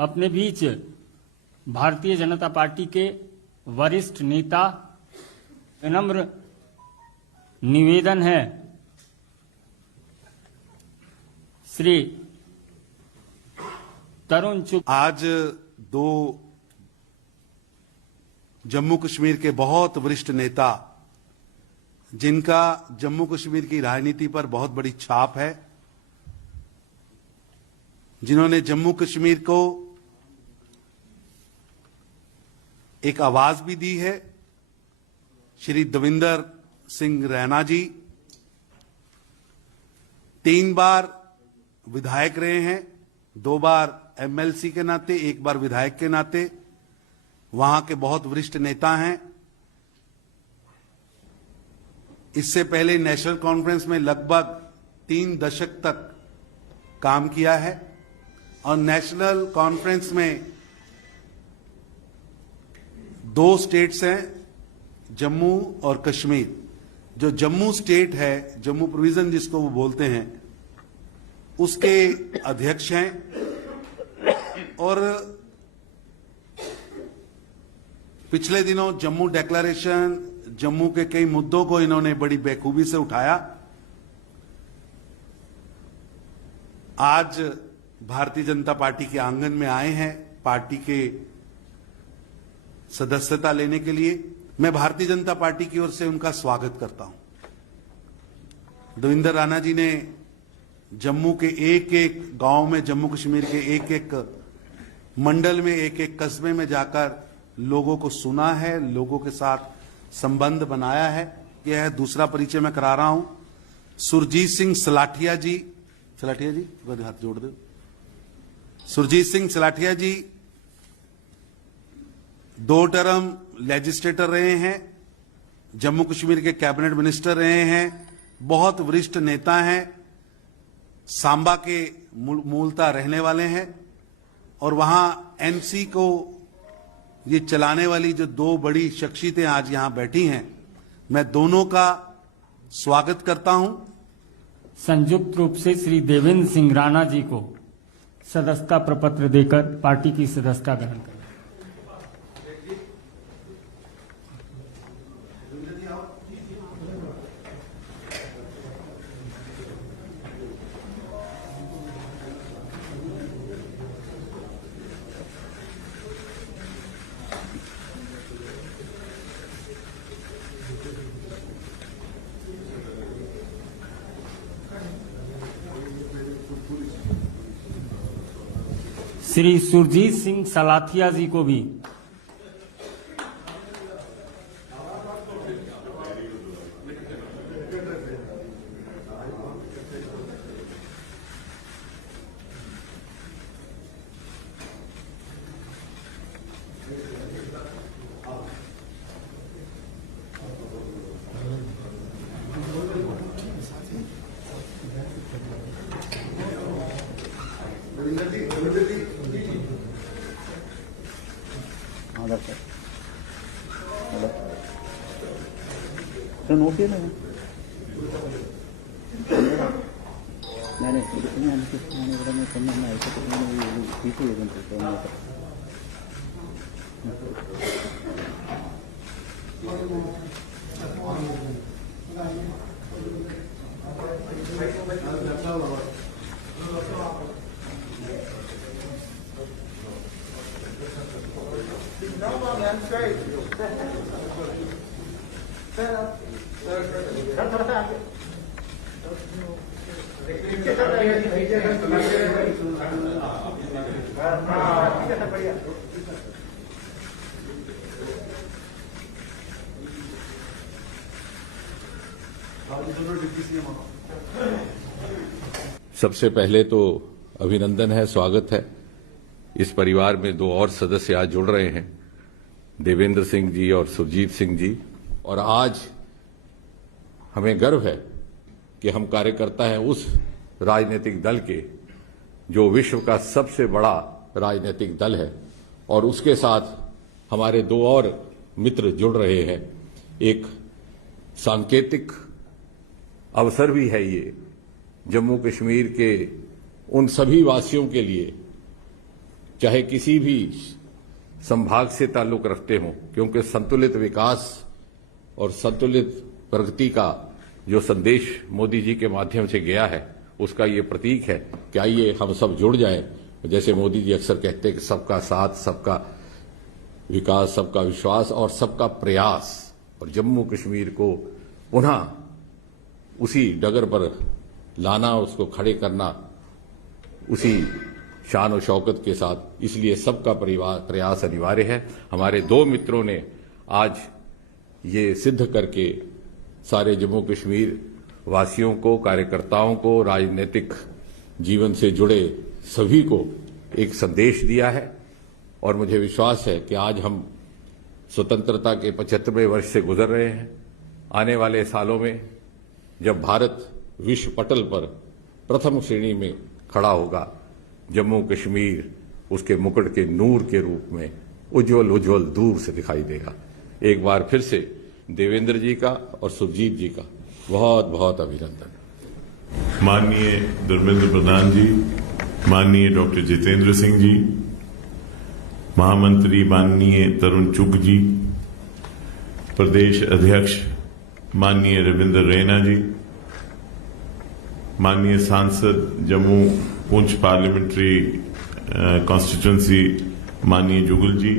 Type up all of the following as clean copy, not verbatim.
अपने बीच भारतीय जनता पार्टी के वरिष्ठ नेता, विनम्र निवेदन है श्री तरुण चुग। आज दो जम्मू कश्मीर के बहुत वरिष्ठ नेता, जिनका जम्मू कश्मीर की राजनीति पर बहुत बड़ी छाप है, जिन्होंने जम्मू कश्मीर को एक आवाज भी दी है, श्री देवेंद्र सिंह रैना जी 3 बार विधायक रहे हैं, 2 बार एमएलसी के नाते, 1 बार विधायक के नाते, वहां के बहुत वरिष्ठ नेता हैं। इससे पहले नेशनल कॉन्फ्रेंस में लगभग 3 दशक तक काम किया है और नेशनल कॉन्फ्रेंस में 2 स्टेट्स हैं, जम्मू और कश्मीर। जो जम्मू स्टेट है, जम्मू प्रोविजन जिसको वो बोलते हैं, उसके अध्यक्ष हैं। और पिछले दिनों जम्मू डिक्लेरेशन, जम्मू के कई मुद्दों को इन्होंने बड़ी बेखूबी से उठाया। आज भारतीय जनता पार्टी के आंगन में आए हैं पार्टी के सदस्यता लेने के लिए। मैं भारतीय जनता पार्टी की ओर से उनका स्वागत करता हूं। देवेंद्र राणा जी ने जम्मू के एक एक गांव में, जम्मू कश्मीर के एक एक मंडल में, एक एक कस्बे में जाकर लोगों को सुना है, लोगों के साथ संबंध बनाया है। यह है दूसरा परिचय मैं करा रहा हूं। सुरजीत सिंह सलाठिया जी, हाथ जोड़ दो। सुरजीत सिंह सलाठिया जी 2 टर्म लेजिस्लेटर रहे हैं, जम्मू कश्मीर के कैबिनेट मिनिस्टर रहे हैं, बहुत वरिष्ठ नेता हैं, सांबा के मूलतः रहने वाले हैं और वहां एनसी को ये चलाने वाली जो 2 बड़ी शख्सियतें आज यहां बैठी हैं, मैं दोनों का स्वागत करता हूं। संयुक्त रूप से श्री देवेंद्र सिंह राणा जी को सदस्यता प्रपत्र देकर पार्टी की सदस्यता ग्रहण करें। श्री सुरजीत सिंह सलाठिया जी को भी सबसे पहले तो अभिनंदन है, स्वागत है। इस परिवार में 2 और सदस्य आज जुड़ रहे हैं, देवेंद्र सिंह जी और सुरजीत सिंह जी। और आज हमें गर्व है कि हम कार्यकर्ता हैं उस राजनीतिक दल के जो विश्व का सबसे बड़ा राजनीतिक दल है, और उसके साथ हमारे 2 और मित्र जुड़ रहे हैं। एक सांकेतिक अवसर भी है ये जम्मू कश्मीर के उन सभी वासियों के लिए चाहे किसी भी संभाग से ताल्लुक रखते हों, क्योंकि संतुलित विकास और संतुलित प्रगति का जो संदेश मोदी जी के माध्यम से गया है, उसका ये प्रतीक है कि आइए हम सब जुड़ जाएं। जैसे मोदी जी अक्सर कहते हैं कि सबका साथ, सबका विकास, सबका विश्वास और सबका प्रयास, और जम्मू कश्मीर को पुनः उसी डगर पर लाना, उसको खड़े करना उसी शान और शौकत के साथ। इसलिए सबका प्रयास अनिवार्य है। हमारे दो मित्रों ने आज ये सिद्ध करके सारे जम्मू कश्मीर वासियों को, कार्यकर्ताओं को, राजनीतिक जीवन से जुड़े सभी को एक संदेश दिया है। और मुझे विश्वास है कि आज हम स्वतंत्रता के 75वें वर्ष से गुजर रहे हैं। आने वाले सालों में जब भारत विश्व पटल पर प्रथम श्रेणी में खड़ा होगा, जम्मू कश्मीर उसके मुकुट के नूर के रूप में उज्जवल उज्जवल दूर से दिखाई देगा। एक बार फिर से देवेंद्र जी का और सुरजीत जी का बहुत बहुत अभिनंदन। माननीय धर्मेंद्र प्रधान जी, माननीय डॉक्टर जितेंद्र सिंह जी, महामंत्री माननीय तरुण चुग जी, प्रदेश अध्यक्ष माननीय रविंद्र रैना जी, माननीय सांसद जम्मू पुंछ पार्लियामेंट्री कॉन्स्टिट्यूंसी माननीय जुगल जी,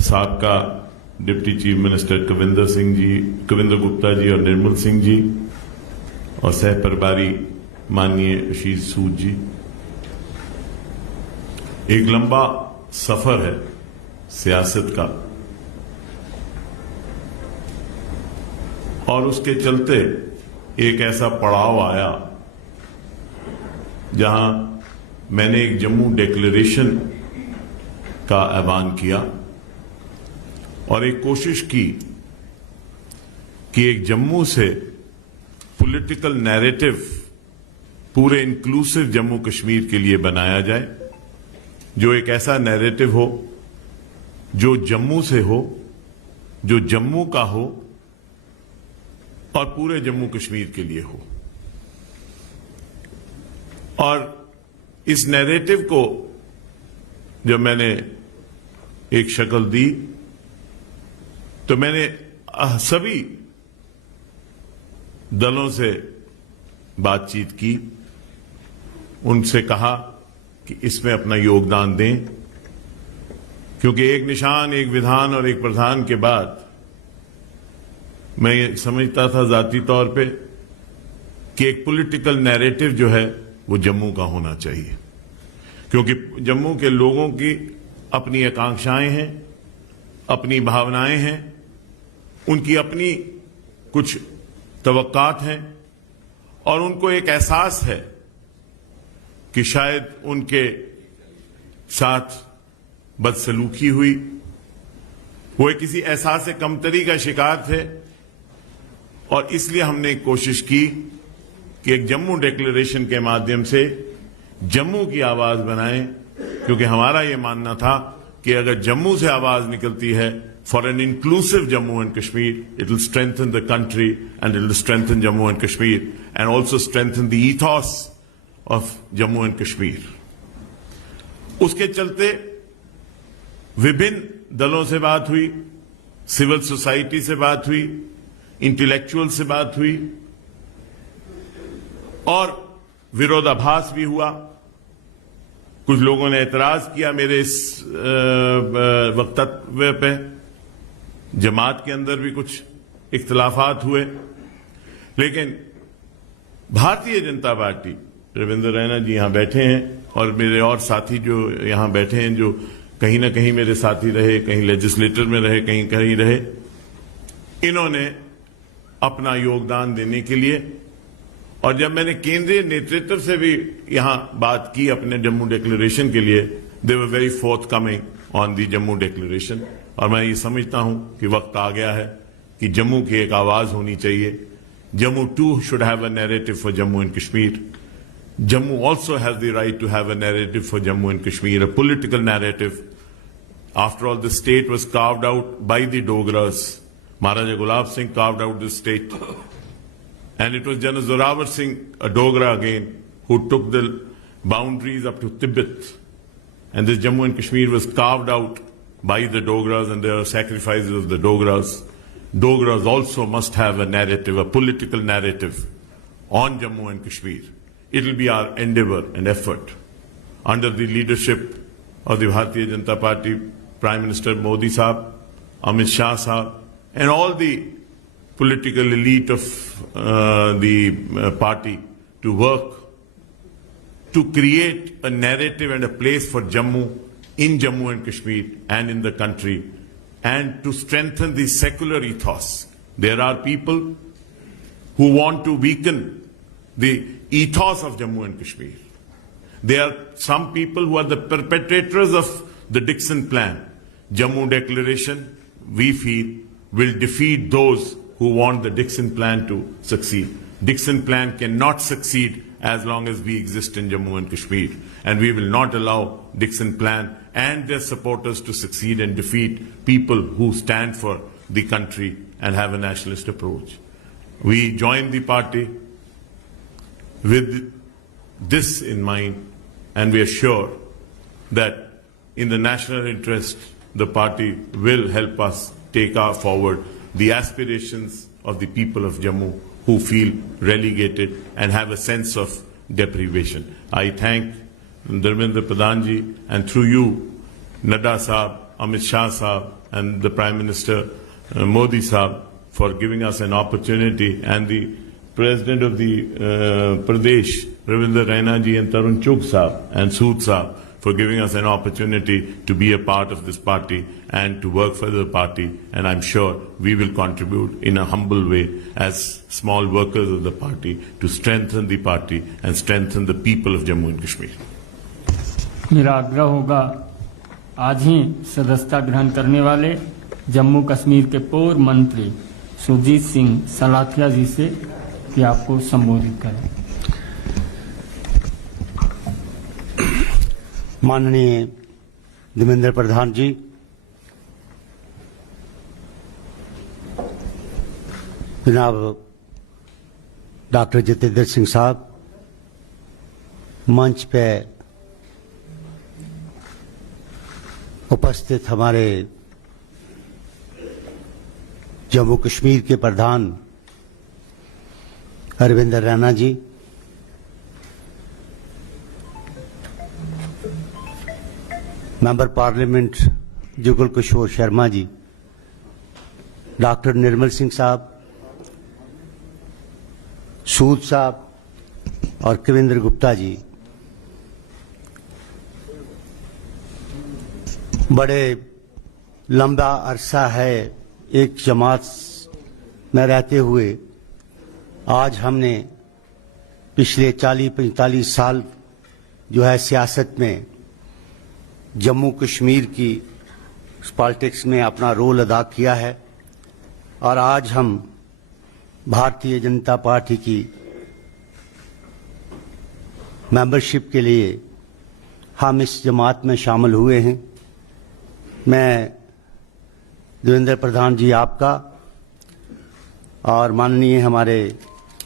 साबका deputy chief minister Kavinder Gupta ji और निर्मल सिंह जी, और सह प्रभारी माननीय आशीष सूद जी। एक लंबा सफर है सियासत का, और उसके चलते एक ऐसा पड़ाव आया जहां मैंने एक जम्मू डिक्लेरेशन का ऐलान किया और एक कोशिश की कि एक जम्मू से पॉलिटिकल नैरेटिव पूरे इंक्लूसिव जम्मू कश्मीर के लिए बनाया जाए, जो एक ऐसा नैरेटिव हो जो जम्मू से हो, जो जम्मू का हो और पूरे जम्मू कश्मीर के लिए हो। और इस नैरेटिव को जब मैंने एक शक्ल दी तो मैंने सभी दलों से बातचीत की, उनसे कहा कि इसमें अपना योगदान दें, क्योंकि एक निशान, एक विधान और एक प्रधान के बाद मैं ये समझता था जाती तौर पे कि एक पॉलिटिकल नैरेटिव जो है वो जम्मू का होना चाहिए, क्योंकि जम्मू के लोगों की अपनी आकांक्षाएं हैं, अपनी भावनाएं हैं, उनकी अपनी कुछ तवक्कात हैं, और उनको एक एहसास है कि शायद उनके साथ बदसलूकी हुई, वो किसी एहसास कमतरी का शिकार थे। और इसलिए हमने एक कोशिश की कि एक जम्मू डिक्लेरेशन के माध्यम से जम्मू की आवाज बनाएं, क्योंकि हमारा यह मानना था कि अगर जम्मू से आवाज निकलती है for an inclusive Jammu and Kashmir, it will strengthen the country and it will strengthen Jammu and Kashmir and also strengthen the ईथॉस of Jammu and Kashmir. उसके चलते विभिन्न दलों से बात हुई, सिविल सोसाइटी से बात हुई, इंटेलेक्चुअल से बात हुई, और विरोधाभास भी हुआ। कुछ लोगों ने एतराज किया मेरे इस वक्तव्य पे, जमात के अंदर भी कुछ इख्तिलाफात हुए, लेकिन भारतीय जनता पार्टी, रविंद्र रैना जी यहां बैठे हैं और मेरे और साथी जो यहां बैठे हैं, जो कहीं ना कहीं मेरे साथी रहे, कहीं लेजिस्लेटर में रहे, कहीं कहीं रहे, इन्होंने अपना योगदान देने के लिए, और जब मैंने केंद्रीय नेतृत्व से भी यहां बात की अपने जम्मू डिक्लेरेशन के लिए, they were very forthcoming on the Jammu declaration. और मैं ये समझता हूं कि वक्त आ गया है कि जम्मू की एक आवाज होनी चाहिए। Jammu too should have a narrative for Jammu and Kashmir. Jammu also has the right to have a narrative for Jammu and Kashmir, a political narrative. After all, the state was carved out by the Dogras. Maharaja Gulab Singh carved out the state. And it was General Zorawar Singh, a Dogra again, who took the boundaries up to Tibet. and this Jammu and Kashmir was carved out by the Dogras, and there are sacrifices of the Dogras. Dogras also must have a narrative, a political narrative on Jammu and Kashmir. It will be our endeavor and effort under the leadership of the Bharatiya Janata Party, Prime Minister Modi Sahab, Amit Shah Sahab, and all the political elite of the party to work to create a narrative and a place for Jammu in Jammu and Kashmir and in the country, and to strengthen the secular ethos. There are people who want to weaken the ethos of Jammu and Kashmir. There are some people who are the perpetrators of the Dixon Plan. Jammu Declaration, we feel, will defeat those who want the Dixon Plan to succeed. Dixon Plan cannot succeed as long as we exist in Jammu and Kashmir. And we will not allow Dixon Plan and their supporters to succeed and defeat people who stand for the country and have a nationalist approach. We join the party with this in mind, and we are sure that in the national interest, the party will help us take forward the aspirations of the people of Jammu who feel relegated and have a sense of deprivation. I thank Dharmendra Pradhan ji, and through you, Nadda Sahab, Amit Shah Sahab, and the Prime Minister Modi Sahab for giving us an opportunity, and the President of the Pradesh, Ravinder Raina ji, and Tarun Chugh Sahab and Sood Sahab for giving us an opportunity to be a part of this party and to work for the party. And I'm sure we will contribute in a humble way as small workers of the party to strengthen the party and strengthen the people of Jammu and Kashmir. मेरा आग्रह होगा आज ही सदस्यता ग्रहण करने वाले जम्मू कश्मीर के पूर्व मंत्री सुरजीत सिंह सलाथिया जी से कि आपको संबोधित करें। माननीय धर्मेंद्र प्रधान जी, जनाब डॉक्टर जितेंद्र सिंह साहब, मंच पे उपस्थित हमारे जम्मू कश्मीर के प्रधान रविंदर रैना जी, member parliament Jugal Kishore Sharma ji, doctor Nirmal Singh साहब, सूद साहब और कविंद्र गुप्ता जी, बड़े लंबा अरसा है एक जमात में रहते हुए आज हमने पिछले 40-45 साल जो है सियासत में जम्मू कश्मीर की पॉलिटिक्स में अपना रोल अदा किया है, और आज हम भारतीय जनता पार्टी की मेंबरशिप के लिए हम इस जमात में शामिल हुए हैं। मैं देवेंद्र प्रधान जी आपका और माननीय हमारे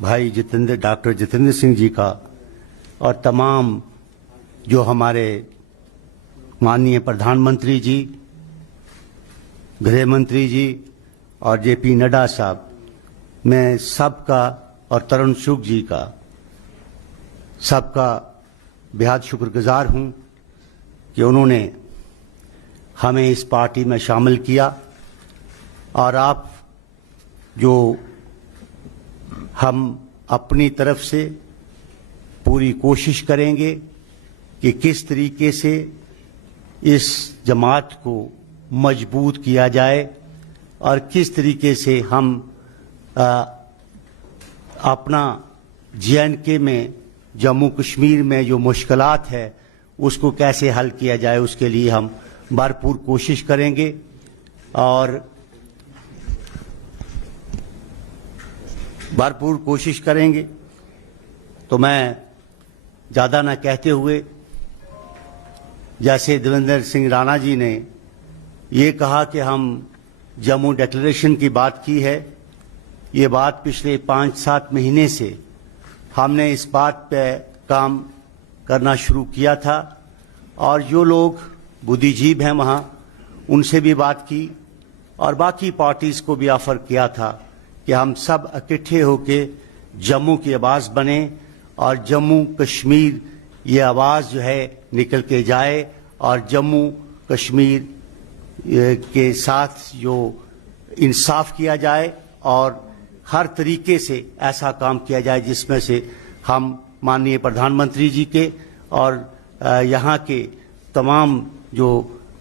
भाई डॉक्टर जितेंद्र सिंह जी का और तमाम जो हमारे माननीय प्रधानमंत्री जी, गृह मंत्री जी और जेपी नड्डा साहब, मैं सबका और तरुण चुग जी का सबका बेहद शुक्रगुजार हूं कि उन्होंने हमें इस पार्टी में शामिल किया, और आप जो हम अपनी तरफ से पूरी कोशिश करेंगे कि किस तरीके से इस जमात को मजबूत किया जाए और किस तरीके से हम अपना जे.एंड.के में जम्मू कश्मीर में जो मुश्किलात है उसको कैसे हल किया जाए, उसके लिए हम भरपूर कोशिश करेंगे। और भरपूर कोशिश करेंगे तो मैं ज़्यादा न कहते हुए, जैसे देवेंद्र सिंह राणा जी ने ये कहा कि हम जम्मू डिक्लेरेशन की बात की है, ये बात पिछले 5-7 महीने से हमने इस बात पे काम करना शुरू किया था, और जो लोग बुद्धिजीवी हैं वहाँ उनसे भी बात की और बाकी पार्टीज को भी ऑफर किया था कि हम सब इकट्ठे होके जम्मू की आवाज़ बने और जम्मू कश्मीर ये आवाज़ जो है निकल के जाए और जम्मू कश्मीर के साथ जो इंसाफ किया जाए और हर तरीके से ऐसा काम किया जाए जिसमें से हम माननीय प्रधानमंत्री जी के और यहाँ के तमाम जो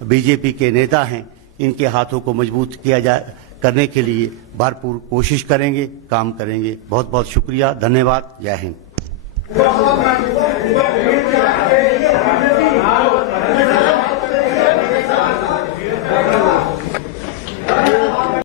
बीजेपी के नेता हैं इनके हाथों को मजबूत किया जाए करने के लिए भरपूर कोशिश करेंगे, काम करेंगे। बहुत बहुत शुक्रिया, धन्यवाद, जय हिंद।